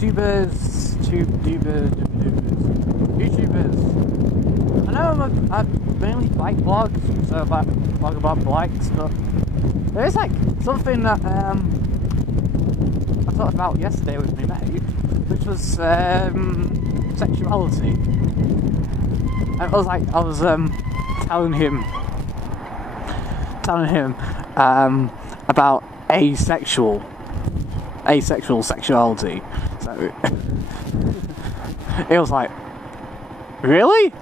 YouTubers. I know I mainly bike blogs, so I blog about bikes, but there is like something that I talked about yesterday with my mate, which was sexuality. And I was telling him about asexual sexuality. So it was like, really?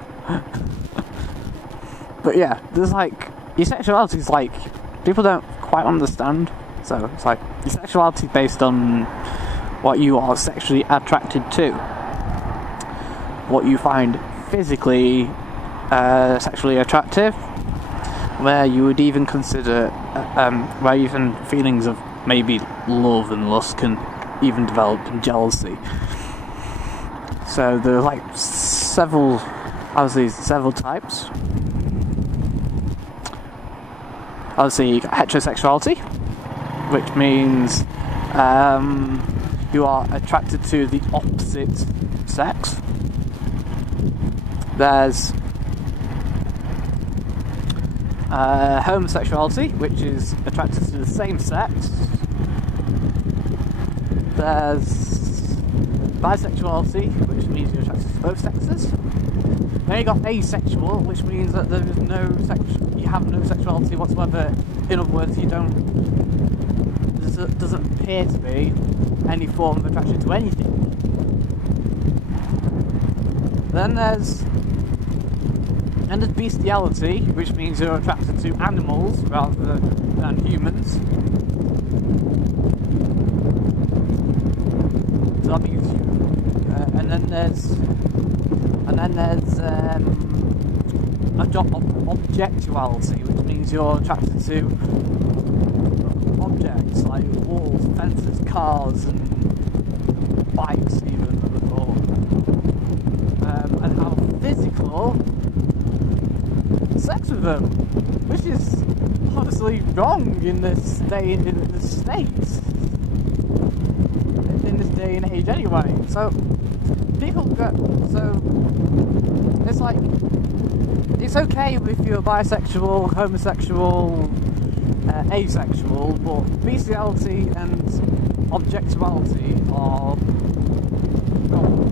But yeah, there's like, your sexuality is like, people don't quite understand. So it's like, your sexuality is based on what you are sexually attracted to, what you find physically sexually attractive, where you would even consider where even feelings of maybe love and lust can even develop, and jealousy. So there's like several types. Obviously you got heterosexuality, which means you are attracted to the opposite sex. There's homosexuality, which is attracted to the same sex. There's bisexuality, which means you're attracted to both sexes. Then you got asexual, which means that there is you have no sexuality whatsoever. In other words, doesn't appear to be any form of attraction to anything. Then there's beastiality, which means you're attracted to animals rather than humans. So that means and then there's objectuality, which means you're attracted to objects like walls, fences, cars, and bikes, even before. And how physical sex with them, which is honestly wrong in this day in this day and age anyway. So it's like, it's okay if you're bisexual, homosexual, asexual, but beastiality and objectuality are wrong.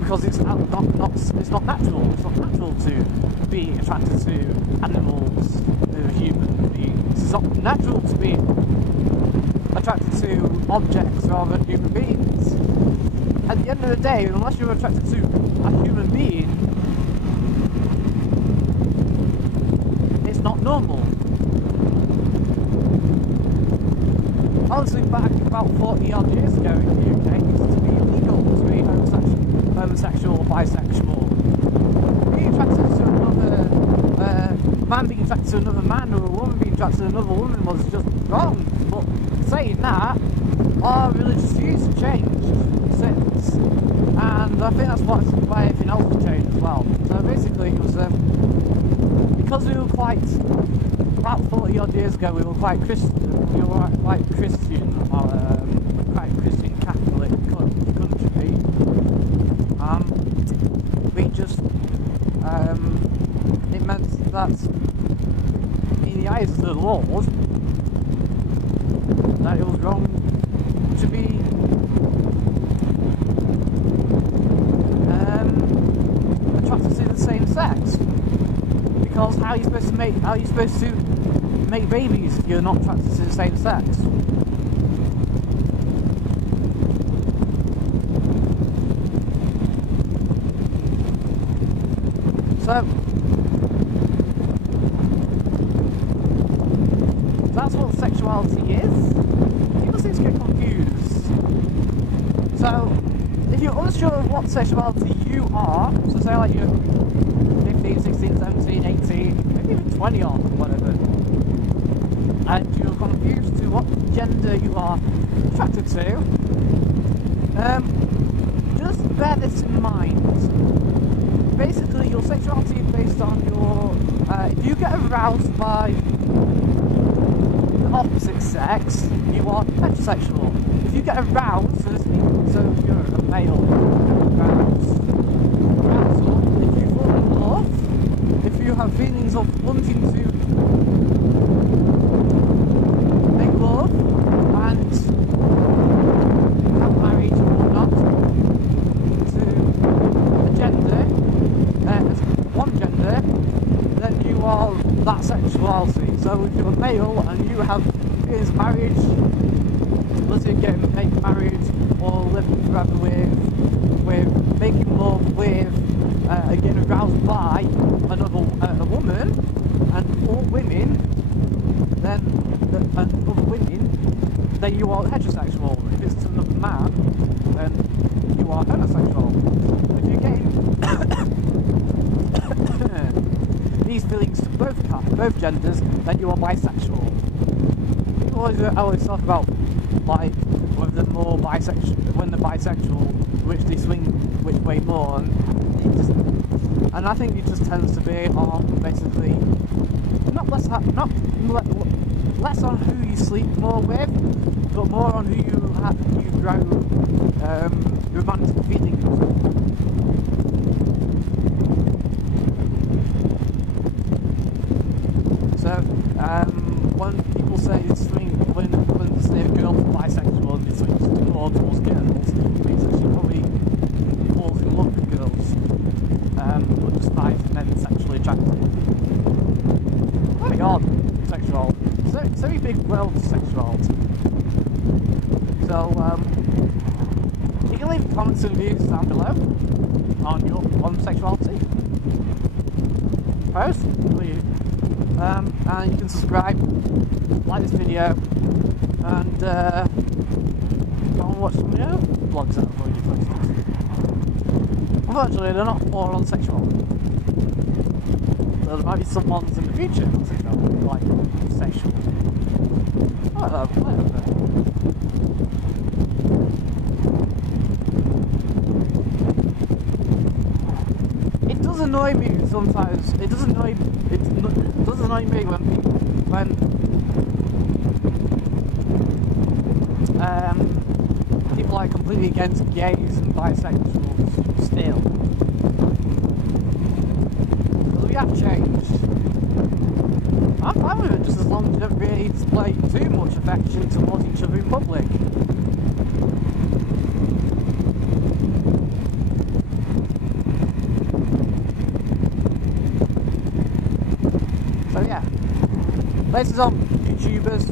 Because it's not natural. It's not natural to be attracted to animals, to human beings. It's not natural to be attracted to objects rather than human beings. At the end of the day, unless you're attracted to a human being, it's not normal. Honestly, back about 40 odd years ago in the UK, it used to be illegal to be homosexual or bisexual. Being attracted to another man being attracted to another man, or a woman being attracted to another woman was just wrong. But saying that, our religious views have changed since, and I think that's why everything else has changed as well. So basically, it was because we were about 40 odd years ago, we were quite Christian, quite Christian Catholic country. We just it meant that in the eyes of the Lord, that it was wrong to be attracted to the same sex. Because how are you supposed to make babies if you're not attracted to the same sex? So that's what sexuality is. People seem to get confused. So if you're unsure of what sexuality you are, so say like you're 15, 16, 17, 18, maybe even 20 or whatever, and you're confused to what gender you are attracted to, just bear this in mind. Basically, your sexuality is based on your, if you get aroused by the opposite sex, you are heterosexual. If you get aroused, so if you're a male, arousal, if you fall in love, if you have feelings of wanting to make love and have marriage or whatnot to a gender, one gender, then you are that sexuality. So if you're a male and you have feelings of marriage, whether you're getting married or living forever with making love with, getting aroused by another a woman and all women, then then you are heterosexual. If it's to another man, then you are homosexual. If you're getting these feelings to both genders, then you are bisexual. People always talk about like when they're bisexual, which they swing which way more, and I think it just tends to be on basically less on who you sleep more with, but more on who you grow romantic feelings with. So when people say when they say a girl is bisexual and they swing more towards girls, it means that she probably falls in love with girls, but just finds men sexually attractive. Very odd, sexual. It's a very big world of sexuality. So you can leave comments and views down below on sexuality. Post, please. And you can subscribe, like this video, and go and watch some vlogs that I've already posted. Unfortunately, they're not all on sexuality. So there might be some ones in the future on sexuality, like sexual. I don't know. It does annoy me sometimes. It does annoy me when people are completely against gays and bisexuals still. Because we have changed. I'm fine with it just as long as you don't really display too much affection towards each other in public. So yeah, places on YouTubers,